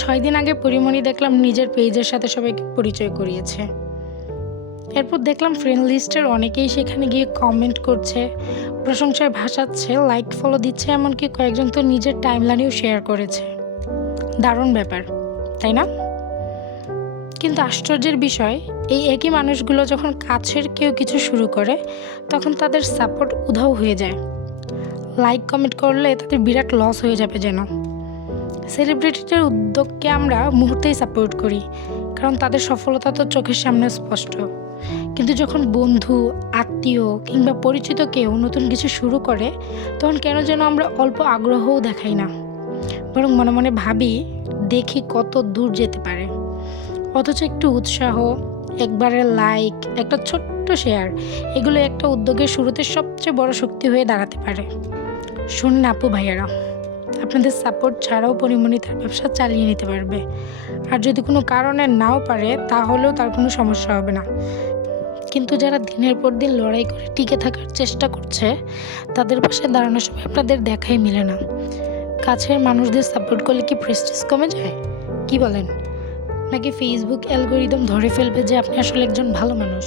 6 দিন আগে পরিমণি দেখলাম নিজের পেজের সাথে সবাইকে পরিচয় করিয়েছে। এরপর দেখলাম ফ্রেন্ড লিস্টের অনেকেই সেখানে গিয়ে কমেন্ট করছে, প্রশংসায় ভাসাচ্ছে, লাইক ফলো দিচ্ছে, এমনকি কয়েকজন তো নিজের টাইমলাইনেও শেয়ার করেছে। দারুণ ব্যাপার, তাই না? কিন্তু আশ্চর্যের বিষয়, এই একই মানুষগুলো যখন কাছের কেউ কিছু শুরু করে তখন তাদের সাপোর্ট উধাও হয়ে যায়। লাইক কমেন্ট করলে তাদের বিরাট লস হয়ে যাবে যেন। সেলিব্রিটিদের উদ্যোগকে আমরা মুহূর্তেই সাপোর্ট করি, কারণ তাদের সফলতা তো চোখের সামনে স্পষ্ট। কিন্তু যখন বন্ধু, আত্মীয় কিংবা পরিচিত কেউ নতুন কিছু শুরু করে, তখন কেন যেন আমরা অল্প আগ্রহও দেখাই না, বরং মনে মনে ভাবি দেখি কত দূর যেতে পারে। অথচ একটু উৎসাহ, একবারের লাইক, একটা ছোট্ট শেয়ার, এগুলো একটা উদ্যোগের শুরুতে সবচেয়ে বড় শক্তি হয়ে দাঁড়াতে পারে। শুনুন আপু ভাইয়ারা, আপনাদের সাপোর্ট ছাড়াও পরিমণি তার ব্যবসা চালিয়ে নিতে পারবে। আর যদি কোনো কারণে নাও পারে তাহলেও তার কোনো সমস্যা হবে না। কিন্তু যারা দিনের পর দিন লড়াই করে টিকে থাকার চেষ্টা করছে, তাদের পাশে দাঁড়ানোর সময় আপনাদের দেখাই মিলে না। কাছের মানুষদের সাপোর্ট করলে কি প্রেস্টিজ কমে যায়? কি বলেন? নাকি ফেসবুক অ্যালগোরিদম ধরে ফেলবে যে আপনি আসলে একজন ভালো মানুষ?